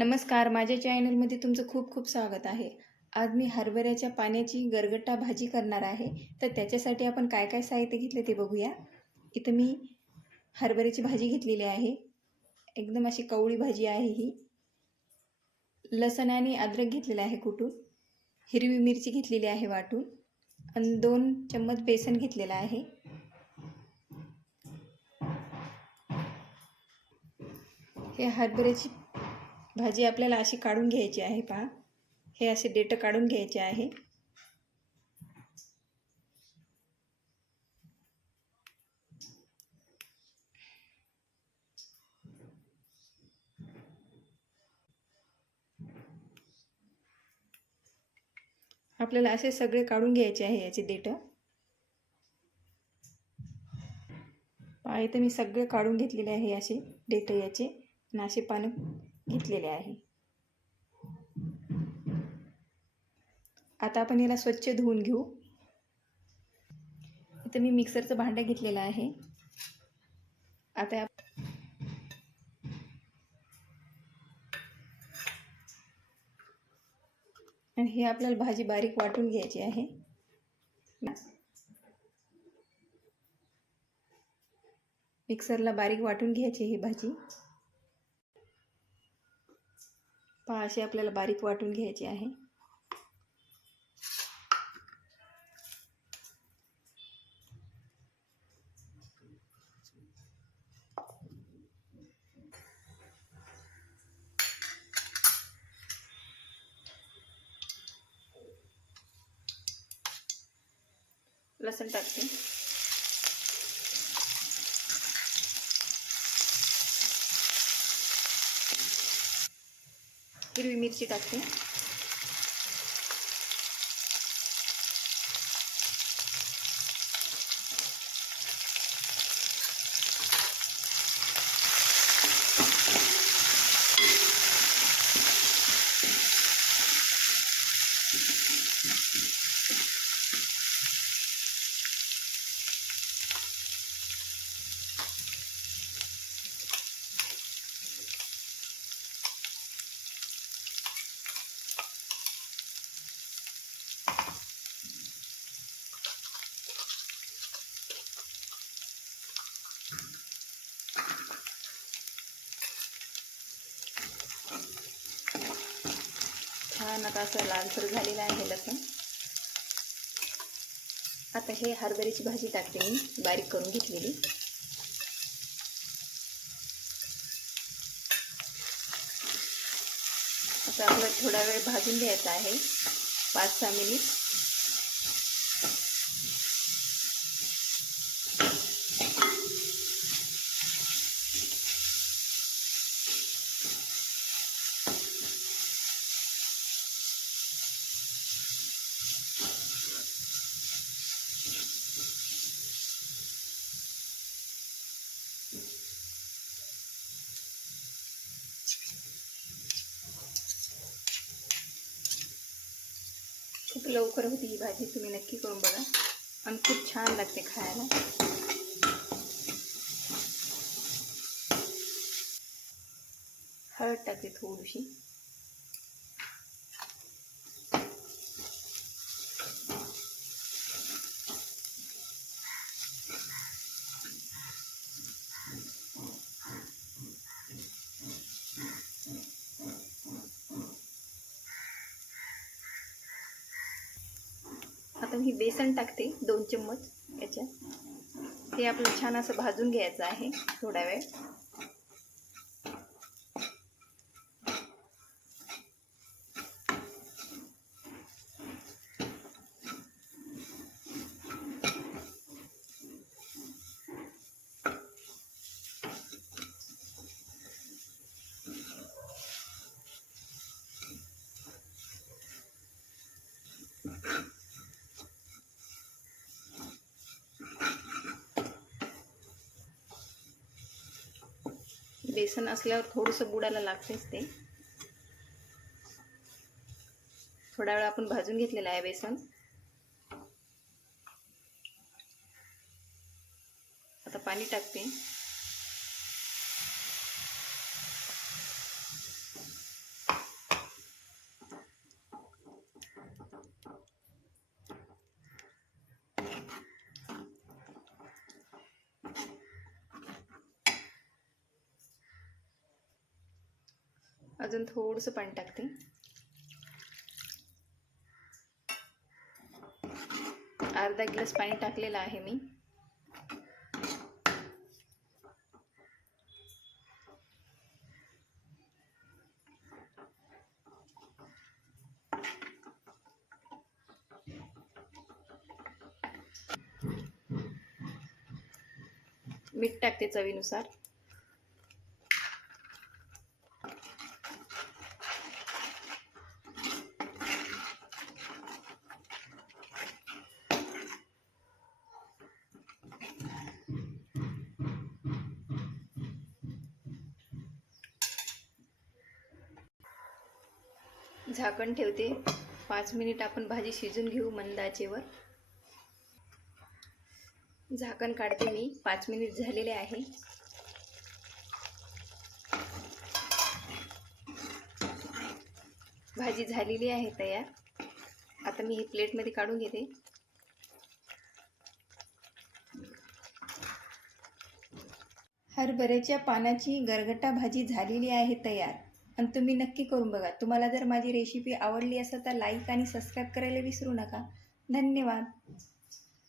नमस्कार, माझ्या चॅनलमध्ये तुमचं खूप खूप स्वागत आहे. आज मी हरभऱ्याच्या पाण्याची गरगट्टा भाजी करणार आहे. तर त्याच्यासाठी आपण काय काय साहित्य घेतले ते बघूया. इथं मी हरभऱ्याची भाजी घेतलेली आहे. एकदम अशी कवळी भाजी आहे ही. लसण आणि अद्रक घेतलेलं आहे कुटून. हिरवी मिरची घेतलेली आहे वाटून. आणि 2 चम्मच बेसन घेतलेलं आहे. हे हरभऱ्याची भाजी आपल्याला अशी काढून घ्यायची आहे. पहा, हे असे देठ काढून घ्यायचे आहे. आपल्याला असे सगळे काढून घ्यायचे आहे याचे देठ. पहा, इथं मी सगळे काढून घेतलेले आहे असे देठ याचे, आणि असे पानं घेतलेले आहे. आता आपण याला स्वच्छ धुवून घेऊ. इथं मी मिक्सरचं भांडं घेतलेलं आहे. आता आणि हे आपल्याला भाजी बारीक वाटून घ्यायची आहे. मिक्सरला बारीक वाटून घ्यायची ही भाजी. पहा, अशी आपल्याला बारीक वाटून घ्यायची आहे. लसूण टाकते. हिरवी मिरची टाकते. छान आता असं लालसर झालेलं आहे लसूण. आता हे हरभऱ्याची भाजी टाकते मी बारीक करून घेतलेली. आता आपल्याला थोडा वेळ भाजून घ्यायचा आहे, 5-6 मिनिट. खूप लवकर होती ही भाजी, तुम्ही नक्की करून बघा आणि खूप छान लागते खायला. हळद टाकते थोडीशी. आता मी बेसन टाकते 2 चम्मच याच्यात. हे आपलं छान असं भाजून घ्यायचं आहे थोडा वेळ. बेसन असल्यावर थोडंसं बुडायला लागतेच ते. थोडा वेळ आपण भाजून घेतलेलं आहे बेसन. आता पाणी टाकते. अजून थोडंसं पाणी टाकते. अर्धा ग्लास पाणी टाकलेलं आहे मी. मीठ टाकते चवीनुसार. झाकण ठेवते. 5 मिनिट आपण भाजी शिजून घेऊ मंद आचेवर. झाकण काढते मी. 5 मिनिट झालेले आहे. भाजी झालेली आहे तयार. आता मी ही प्लेटमध्ये काढून घेते. हरभऱ्याच्या पानाची गरगटा भाजी झालेली आहे तयार. आणि तुम्ही नक्की करून बघा. तुम्हाला जर माझी रेसिपी आवडली असेल तर लाईक आणि सबस्क्राईब करायला विसरू नका. धन्यवाद.